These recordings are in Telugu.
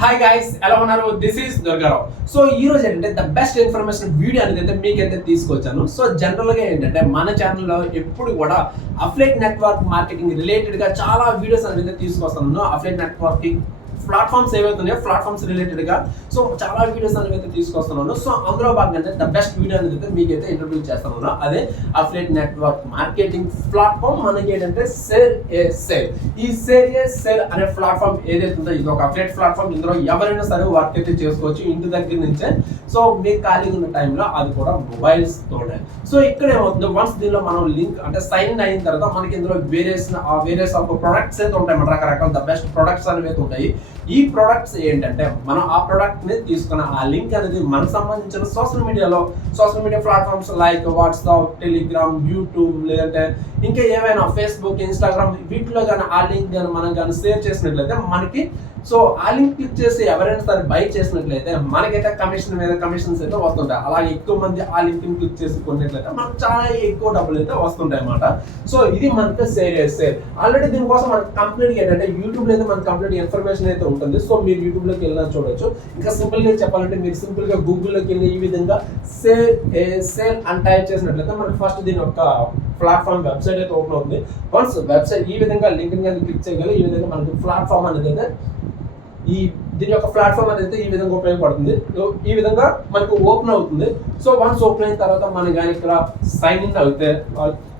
హాయ్ గైస్, ఎలా ఉన్నారు? This is Durgarao. సో ఈ రోజు ఏంటంటే ద బెస్ట్ ఇన్ఫర్మేషన్ వీడియో అనేది అయితే మీకైతే తీసుకొచ్చాను. సో జనరల్గా ఏంటంటే మన ఛానల్లో ఎప్పుడు కూడా అఫిలియేట్ నెట్వర్క్ మార్కెటింగ్ రిలేటెడ్గా చాలా వీడియోస్ అనేది తీసుకొస్తాను. అఫిలియేట్ నెట్వర్కింగ్ ప్లాట్ఫామ్స్ ఏవైతే ఉన్నాయో ప్లాట్ఫామ్స్ రిలేటెడ్గా సో చాలా వీడియోస్ అనేవి అయితే తీసుకొస్తున్నాను. సో అందులో భాగంగా ద బెస్ట్ వీడియో అనేది అయితే మీకైతే ఇంట్రొడ్యూస్ చేస్తున్నాను. అదే అఫిలియేట్ నెట్వర్క్ మార్కెటింగ్ ప్లాట్ఫామ్. మనకి ఏంటంటే సేల్ ఏ సేల్. ఈ సేల్ ఏ సేల్ అనే ప్లాట్ఫామ్ ఏదైతే ఉందో ఇది ఒక అఫిలియేట్ ప్లాట్ఫామ్. ఇందులో ఎవరైనా సరే వర్క్ అయితే చేసుకోవచ్చు ఇంటి దగ్గర నుంచే. సో మీకు ఖాళీగా ఉన్న టైంలో అది కూడా మొబైల్స్ తోనే. సో ఇక్కడ ఏమవుతుందో వన్స్ దీనిలో మనం లింక్ అంటే సైన్ ఇన్ అయిన తర్వాత మనకి ఇందులో వేరియస్ ఆఫ్ ప్రొడక్ట్స్ అయితే ఉంటాయి. మన రకరకాల ద బెస్ట్ ప్రొడక్ట్స్ అనేవి అయితే ఉంటాయి. ఈ ప్రొడక్ట్స్ ఏంటంటే మనం ఆ ప్రొడక్ట్ ని తీసుకున్న ఆ లింక్ అనేది మనకు సంబంధించిన social media platforms like WhatsApp, Telegram, YouTube, లేదంటే ఇంకా ఏమైనా ఫేస్బుక్, ఇన్స్టాగ్రామ్ వీటిలో కానీ ఆ లింక్ కానీ మనం కానీ షేర్ చేసినట్లయితే మనకి సో ఆ లింక్ క్లిక్ చేసి ఎవరైనా సరే బై చేసినట్లయితే మనకైతే కమిషన్స్ అయితే వస్తుంటాయి. అలాగే ఎక్కువ మంది ఆ లింక్ ని క్లిక్ చేసి కొన్నట్లయితే మనకు చాలా ఎక్కువ డబ్బులు అయితే వస్తుంటాయి అన్నమాట. సో ఇది మనకి సేల్. ఆల్రెడీ దీనికోసం మన కంప్లీట్ ఏంటంటే యూట్యూబ్ లో అయితే మన కంప్లీట్ ఇన్ఫర్మేషన్ అయితే ఉంటుంది. సో మీరు యూట్యూబ్ లోకి వెళ్ళినా చూడొచ్చు. ఇంకా సింపుల్ గా చెప్పాలంటే మీరు సింపుల్ గా గూగుల్లోకి వెళ్ళి ఈ విధంగా సేల్ అని టైప్ చేసినట్లయితే మనకి ఫస్ట్ దీని యొక్క ప్లాట్ఫామ్ వెబ్సైట్ అయితే ఓపెన్ అవుతుంది. వన్స్ వెబ్సైట్ ఈ విధంగా లింక్ క్లిక్ చేయగలి ఈ విధంగా మనకి ప్లాట్ఫామ్ అనేది అయితే దీని యొక్క ప్లాట్ఫామ్ అనేది ఈ విధంగా ఉపయోగపడుతుంది. ఈ విధంగా మనకు ఓపెన్ అవుతుంది. సో వన్స్ ఓపెన్ అయిన తర్వాత మనం కానీ ఇక్కడ సైన్ ఇన్ అవుతే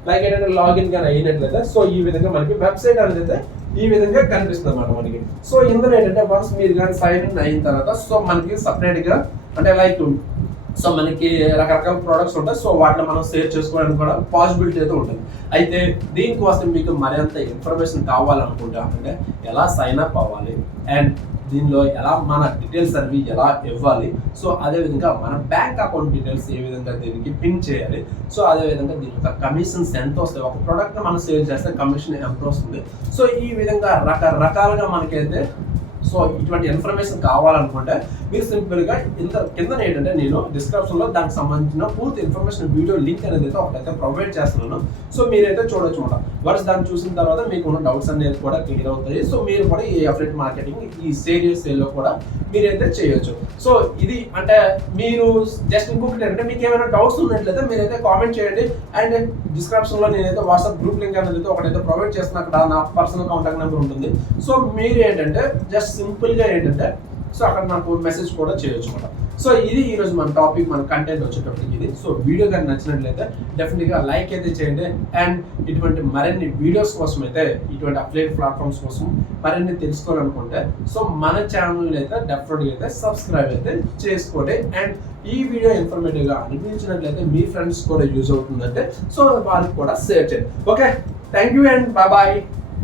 లైక్ ఏంటంటే లాగిన్ కానీ అయినట్లయితే సో ఈ విధంగా మనకి వెబ్సైట్ అనేది అయితే ఈ విధంగా కనిపిస్తుంది అన్నమాట మనకి. సో ఇందులో ఏంటంటే వన్స్ మీరు కానీ సైన్ ఇన్ అయిన తర్వాత సో మనకి సపరేట్ గా అంటే లైక్ సో మనకి రకరకాల ప్రొడక్ట్స్ ఉంటాయి. సో వాటిని మనం షేర్ చేసుకోవడానికి కూడా పాసిబిలిటీ అయితే ఉంటుంది. అయితే దీనికోసం మీకు మరింత ఇన్ఫర్మేషన్ కావాలనుకుంటా అంటే ఎలా సైన్ అప్ అవ్వాలి అండ్ దీనిలో ఎలా మన డీటెయిల్స్ అనేవి ఎలా ఇవ్వాలి, సో అదేవిధంగా మన బ్యాంక్ అకౌంట్ డీటెయిల్స్ ఏ విధంగా దీనికి పిన్ చేయాలి, సో అదేవిధంగా దీని యొక్క కమిషన్స్ ఎంత వస్తాయి, ఒక ప్రోడక్ట్ మనం సేల్ చేస్తే కమిషన్ ఎంత వస్తుంది, సో ఈ విధంగా రకరకాలుగా మనకైతే సో ఇటువంటి ఇన్ఫర్మేషన్ కావాలనుకుంటే మీరు సింపుల్గా కింద ఏంటంటే నేను డిస్క్రిప్షన్లో దానికి సంబంధించిన పూర్తి ఇన్ఫర్మేషన్ వీడియో లింక్ అనేది అయితే ఒకటైతే ప్రొవైడ్ చేస్తున్నాను. సో మీరైతే చూడొచ్చు అనమాట. వన్స్ దాన్ని చూసిన తర్వాత మీకు ఉన్న డౌట్స్ అనేది కూడా క్లియర్ అవుతాయి. సో మీరు కూడా ఈ అఫిలియేట్ మార్కెటింగ్ ఈ సేల్లో కూడా మీరైతే చేయొచ్చు. సో ఇది అంటే మీరు జస్ట్ ఇంకొకటి ఏంటంటే మీకు ఏమైనా డౌట్స్ ఉన్నట్లయితే మీరైతే కామెంట్ చేయండి. అండ్ డిస్క్రిప్షన్లో నేనైతే వాట్సాప్ గ్రూప్ లింక్ అనేది ఒకటైతే ప్రొవైడ్ చేస్తున్నా. అక్కడ నా పర్సనల్ కాంటాక్ట్ నెంబర్ ఉంటుంది. సో మీరు ఏంటంటే జస్ట్ సింపుల్గా ఏంటంటే సో అక్కడ నాకు మెసేజ్ కూడా చేయొచ్చు అనమాట. సో ఇది ఈరోజు మన టాపిక్, మన కంటెంట్ వచ్చేటప్పటికి ఇది. సో వీడియో కానీ నచ్చినట్లయితే డెఫినెట్గా లైక్ అయితే చేయండి. అండ్ ఇటువంటి మరిన్ని వీడియోస్ కోసం అయితే ఇటువంటి అఫిలియేట్ ప్లాట్ఫామ్స్ కోసం మరిన్ని తెలుసుకోవాలనుకుంటే సో మన ఛానల్ అయితే డెఫినెట్గా అయితే సబ్స్క్రైబ్ అయితే చేసుకోండి. అండ్ ఈ వీడియో ఇన్ఫర్మేటివ్గా అనిపించినట్లయితే మీ ఫ్రెండ్స్ కూడా యూజ్ అవుతుందంటే సో వారికి కూడా షేర్ చేయండి. Okay, thank you and bye.